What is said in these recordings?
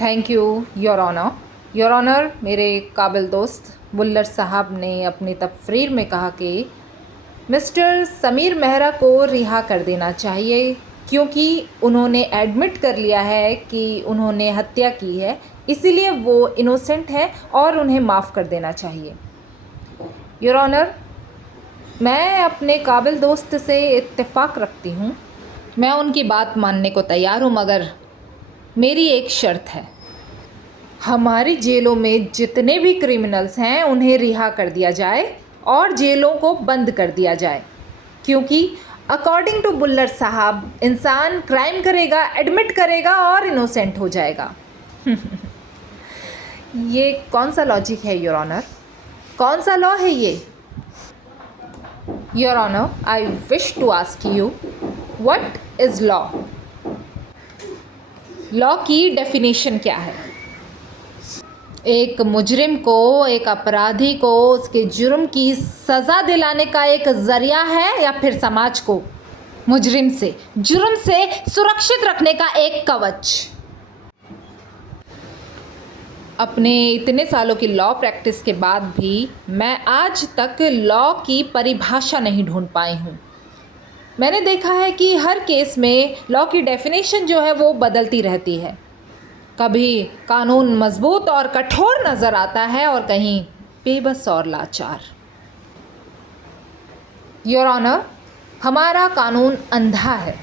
Thank you your honour. Your honour, मेरे काबिल दोस्त बुल्लर साहब ने अपनी तकरीर में कहा कि मिस्टर समीर मेहरा को रिहा कर देना चाहिए क्योंकि उन्होंने एडमिट कर लिया है कि उन्होंने हत्या की है, इसीलिए वो इनोसेंट है और उन्हें माफ़ कर देना चाहिए। योर ऑनर, मैं अपने काबिल दोस्त से इत्तेफाक रखती हूँ, मैं उनकी बात मानने को तैयार हूँ, मगर मेरी एक शर्त है। हमारी जेलों में जितने भी क्रिमिनल्स हैं उन्हें रिहा कर दिया जाए और जेलों को बंद कर दिया जाए, क्योंकि अकॉर्डिंग टू बुल्लर साहब इंसान क्राइम करेगा, एडमिट करेगा और इनोसेंट हो जाएगा। ये कौन सा लॉजिक है योर ऑनर? कौन सा लॉ है ये? Your honour, I wish to ask you what is law? Law की डेफिनेशन क्या है? एक मुजरिम को, एक अपराधी को उसके जुर्म की सज़ा दिलाने का एक ज़रिया है या फिर समाज को मुजरिम से, जुर्म से सुरक्षित रखने का एक कवच? अपने इतने सालों की लॉ प्रैक्टिस के बाद भी मैं आज तक लॉ की परिभाषा नहीं ढूंढ पाई हूँ। मैंने देखा है कि हर केस में लॉ की डेफिनेशन जो है वो बदलती रहती है। कभी कानून मजबूत और कठोर नज़र आता है और कहीं बेबस और लाचार। योर ऑनर, हमारा कानून अंधा है,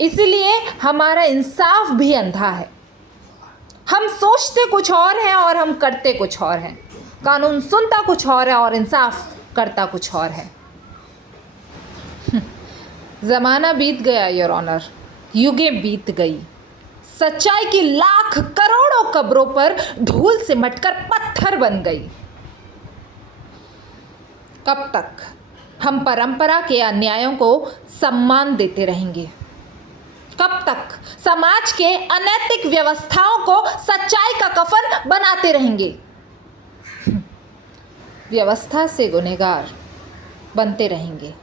इसीलिए हमारा इंसाफ भी अंधा है। हम सोचते कुछ और हैं और हम करते कुछ और हैं। कानून सुनता कुछ और है और इंसाफ करता कुछ और है। ज़माना बीत गया योर ऑनर, युगें बीत गई। सच्चाई की लाख करोड़ों कब्रों पर धूल सिमटकर पत्थर बन गई। कब तक हम परंपरा के अन्यायों को सम्मान देते रहेंगे? कब तक समाज के अनैतिक व्यवस्थाओं को सच्चाई का कफन बनाते रहेंगे? व्यवस्था से गुनहगार बनते रहेंगे,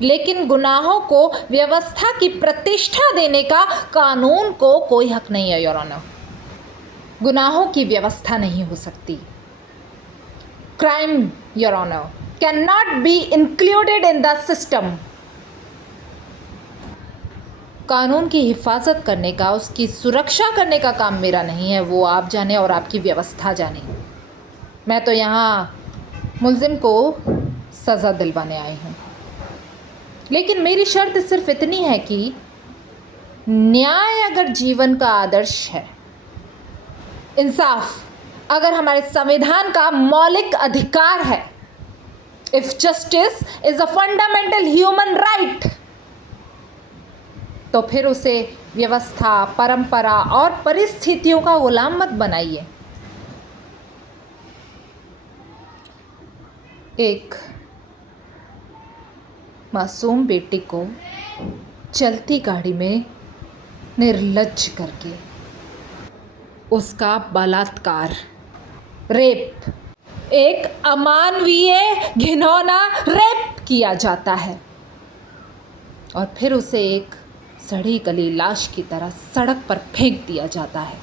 लेकिन गुनाहों को व्यवस्था की प्रतिष्ठा देने का कानून को कोई हक नहीं है योर ऑनर। गुनाहों की व्यवस्था नहीं हो सकती। Crime your honour can not be included in the system. कानून की हिफाजत करने का, उसकी सुरक्षा करने का काम मेरा नहीं है, वो आप जाने और आपकी व्यवस्था जाने। मैं तो यहाँ मुल्जिम को सज़ा दिलवाने आई हूँ, लेकिन मेरी शर्त सिर्फ इतनी है कि न्याय अगर जीवन का आदर्श है, इंसाफ अगर हमारे संविधान का मौलिक अधिकार है, if justice is a fundamental human right, तो फिर उसे व्यवस्था, परंपरा और परिस्थितियों का गुलाम मत बनाइए। एक मासूम बेटी को चलती गाड़ी में निर्लज्ज करके उसका बलात्कार, रेप, एक अमानवीय घिनौना रेप किया जाता है और फिर उसे एक सड़ी गली लाश की तरह सड़क पर फेंक दिया जाता है।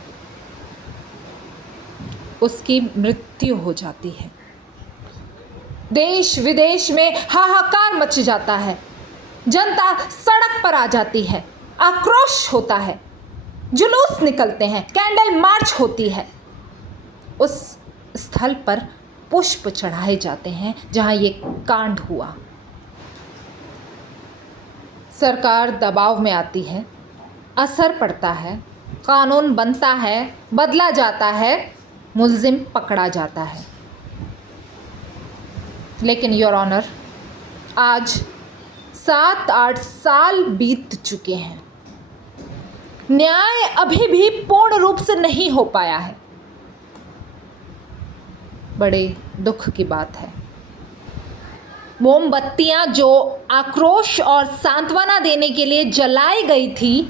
उसकी मृत्यु हो जाती है। देश विदेश में हाहाकार मच जाता है। जनता सड़क पर आ जाती है, आक्रोश होता है, जुलूस निकलते हैं, कैंडल मार्च होती है। उस स्थल पर पुष्प चढ़ाए जाते हैं जहां ये कांड हुआ। सरकार दबाव में आती है, असर पड़ता है, कानून बनता है, बदला जाता है, मुल्जिम पकड़ा जाता है। लेकिन योर ऑनर, आज 7-8 साल बीत चुके हैं। न्याय अभी भी पूर्ण रूप से नहीं हो पाया है। बड़े दुख की बात है। मोमबत्तियां जो आक्रोश और सांत्वना देने के लिए जलाई गई थी,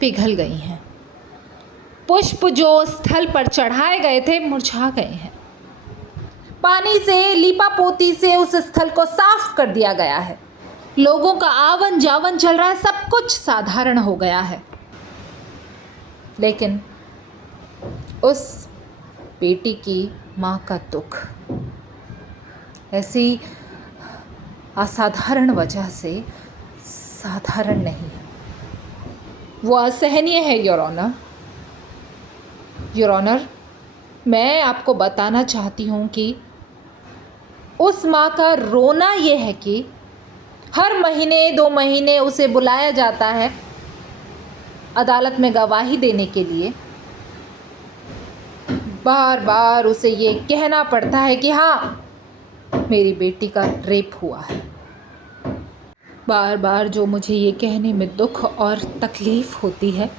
पिघल गई हैं। पुष्प जो स्थल पर चढ़ाए गए थे, मुरझा गए हैं। पानी से, लीपापोती से उस स्थल को साफ कर दिया गया है। लोगों का आवन जावन चल रहा है, सब कुछ साधारण हो गया है। लेकिन उस बेटी की माँ का दुख ऐसी असाधारण वजह से साधारण नहीं है, वो असहनीय है योर ऑनर। योर ऑनर, मैं आपको बताना चाहती हूँ कि उस माँ का रोना ये है कि हर महीने 2 महीने उसे बुलाया जाता है अदालत में गवाही देने के लिए। बार बार उसे ये कहना पड़ता है कि हाँ, मेरी बेटी का रेप हुआ है। बार बार जो मुझे ये कहने में दुख और तकलीफ़ होती है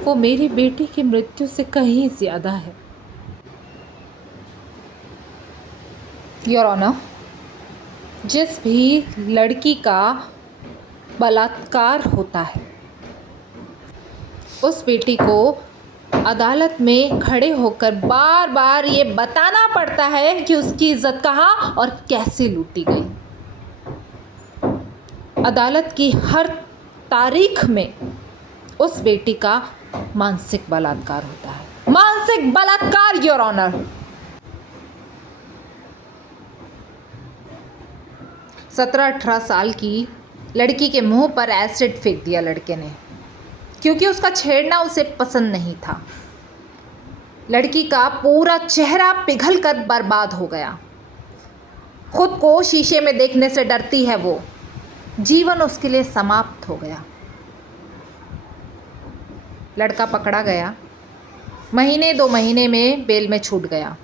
वो मेरी बेटी की मृत्यु से कहीं ज़्यादा है। योर ऑनर, जिस भी लड़की का बलात्कार होता है उस बेटी को अदालत में खड़े होकर बार बार ये बताना पड़ता है कि उसकी इज्जत कहाँ और कैसे लूटी गई। अदालत की हर तारीख में उस बेटी का मानसिक बलात्कार होता है। मानसिक बलात्कार योर ऑनर। 17-18 साल की लड़की के मुंह पर एसिड फेंक दिया लड़के ने, क्योंकि उसका छेड़ना उसे पसंद नहीं था। लड़की का पूरा चेहरा पिघल कर बर्बाद हो गया। खुद को शीशे में देखने से डरती है वो। जीवन उसके लिए समाप्त हो गया। लड़का पकड़ा गया, महीने 2 महीने में बेल में छूट गया।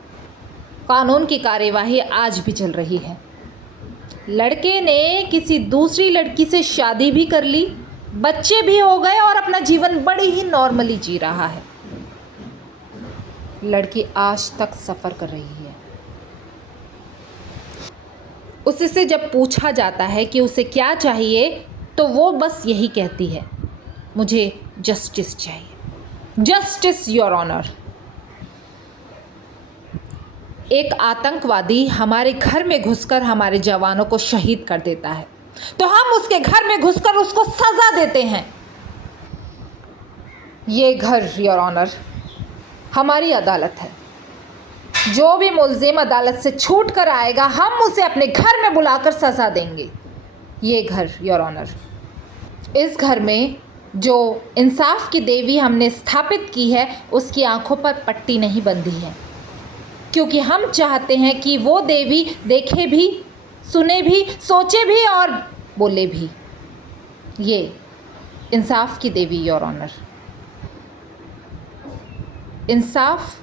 कानून की कार्यवाही आज भी चल रही है। लड़के ने किसी दूसरी लड़की से शादी भी कर ली, बच्चे भी हो गए और अपना जीवन बड़ी ही नॉर्मली जी रहा है। लड़की आज तक सफ़र कर रही है। उससे जब पूछा जाता है कि उसे क्या चाहिए तो वो बस यही कहती है, मुझे जस्टिस चाहिए। Justice your honour. एक आतंकवादी हमारे घर में घुसकर हमारे जवानों को शहीद कर देता है तो हम उसके घर में घुसकर उसको सजा देते हैं। ये घर योर ऑनर हमारी अदालत है। जो भी मुल्जिम अदालत से छूट कर आएगा हम उसे अपने घर में बुलाकर सजा देंगे। ये घर योर ऑनर। इस घर में जो इंसाफ की देवी हमने स्थापित की है उसकी आंखों पर पट्टी नहीं बंधी है, क्योंकि हम चाहते हैं कि वो देवी देखे भी, सुने भी, सोचे भी और बोले भी। ये इंसाफ की देवी योर ऑनर। इंसाफ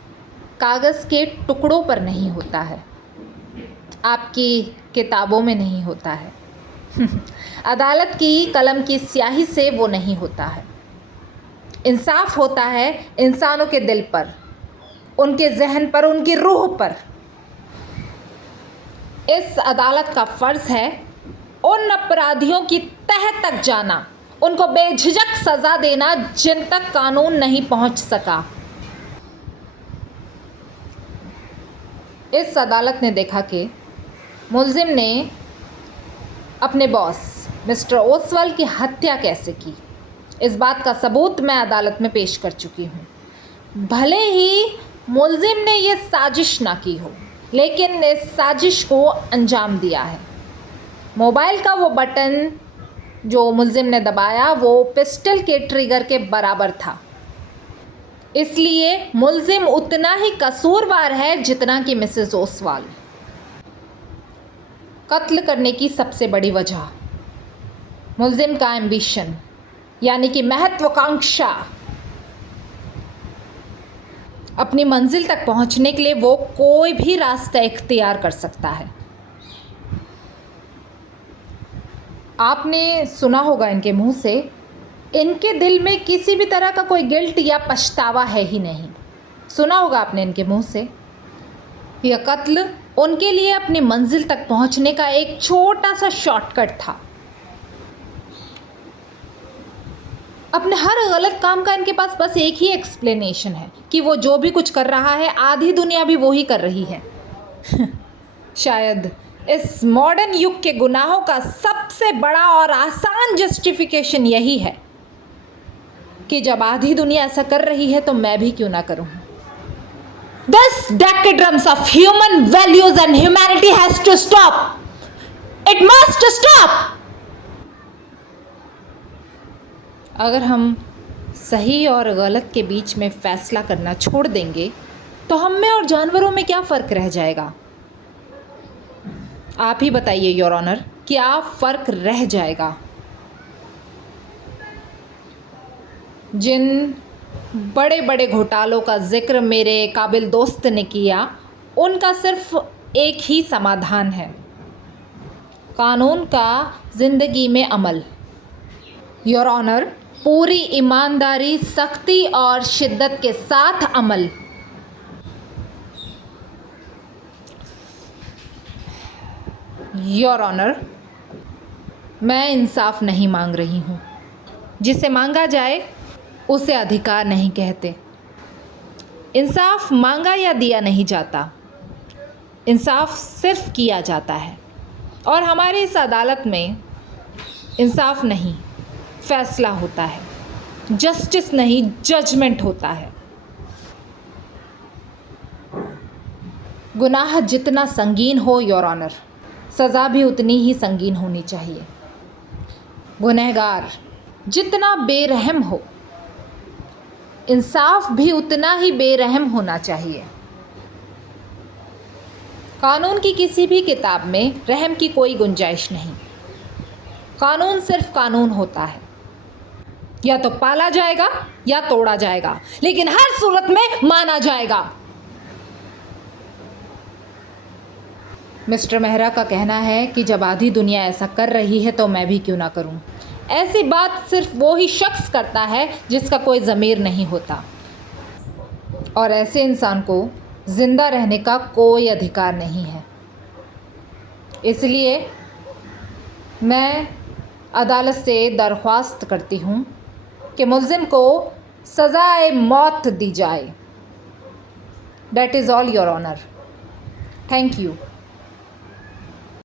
कागज़ के टुकड़ों पर नहीं होता है, आपकी किताबों में नहीं होता है अदालत की कलम की स्याही से वो नहीं होता है। इंसाफ होता है इंसानों के दिल पर, उनके जहन पर, उनकी रूह पर। इस अदालत का फ़र्ज़ है उन अपराधियों की तह तक जाना, उनको बेझिझक सज़ा देना जिन तक कानून नहीं पहुंच सका। इस अदालत ने देखा कि मुल्जिम ने अपने बॉस मिस्टर ओसवाल की हत्या कैसे की। इस बात का सबूत मैं अदालत में पेश कर चुकी हूँ। भले ही मुल्जिम ने ये साजिश ना की हो, लेकिन इस साजिश को अंजाम दिया है। मोबाइल का वो बटन जो मुल्जिम ने दबाया वो पिस्टल के ट्रिगर के बराबर था, इसलिए मुल्जिम उतना ही कसूरवार है जितना कि मिसेस ओसवाल। कत्ल करने की सबसे बड़ी वजह मुल्जिम का एम्बिशन यानी कि महत्वाकांक्षा। अपनी मंजिल तक पहुंचने के लिए वो कोई भी रास्ता इख्तियार कर सकता है। आपने सुना होगा इनके मुंह से, इनके दिल में किसी भी तरह का कोई गिल्ट या पछतावा है ही नहीं। सुना होगा आपने इनके मुंह से, यह कत्ल उनके लिए अपनी मंजिल तक पहुंचने का एक छोटा सा शॉर्टकट था। अपने हर गलत काम का इनके पास बस एक ही एक्सप्लेनेशन है कि वो जो भी कुछ कर रहा है आधी दुनिया भी वो ही कर रही है शायद इस मॉडर्न युग के गुनाहों का सबसे बड़ा और आसान जस्टिफिकेशन यही है कि जब आधी दुनिया ऐसा कर रही है तो मैं भी क्यों ना करूं। This decadence of human values and humanity has to stop. It must stop. अगर हम सही और गलत के बीच में फैसला करना छोड़ देंगे तो हम में और जानवरों में क्या फ़र्क रह जाएगा? आप ही बताइए योर ऑनर, क्या फ़र्क रह जाएगा? जिन बड़े बड़े घोटालों का जिक्र मेरे काबिल दोस्त ने किया, उनका सिर्फ एक ही समाधान है, कानून का ज़िंदगी में अमल। योर ऑनर, पूरी ईमानदारी, सख्ती और शिद्दत के साथ अमल। योर ऑनर, मैं इंसाफ नहीं मांग रही हूँ। जिसे मांगा जाए उसे अधिकार नहीं कहते। इंसाफ मांगा या दिया नहीं जाता, इंसाफ सिर्फ किया जाता है। और हमारी इस अदालत में इंसाफ नहीं, फैसला होता है। जस्टिस नहीं, जजमेंट होता है। गुनाह जितना संगीन हो योर ऑनर, सज़ा भी उतनी ही संगीन होनी चाहिए। गुनहगार जितना बेरहम हो, इंसाफ भी उतना ही बेरहम होना चाहिए। कानून की किसी भी किताब में रहम की कोई गुंजाइश नहीं। कानून सिर्फ कानून होता है, या तो पाला जाएगा या तोड़ा जाएगा, लेकिन हर सूरत में माना जाएगा। मिस्टर मेहरा का कहना है कि जब आधी दुनिया ऐसा कर रही है तो मैं भी क्यों ना करूं। ऐसी बात सिर्फ वो ही शख्स करता है जिसका कोई ज़मीर नहीं होता, और ऐसे इंसान को ज़िंदा रहने का कोई अधिकार नहीं है। इसलिए मैं अदालत से दरख्वास्त करती हूँ कि मुल्ज़िम को सज़ाए मौत दी जाए। That is all, Your Honor. Thank you.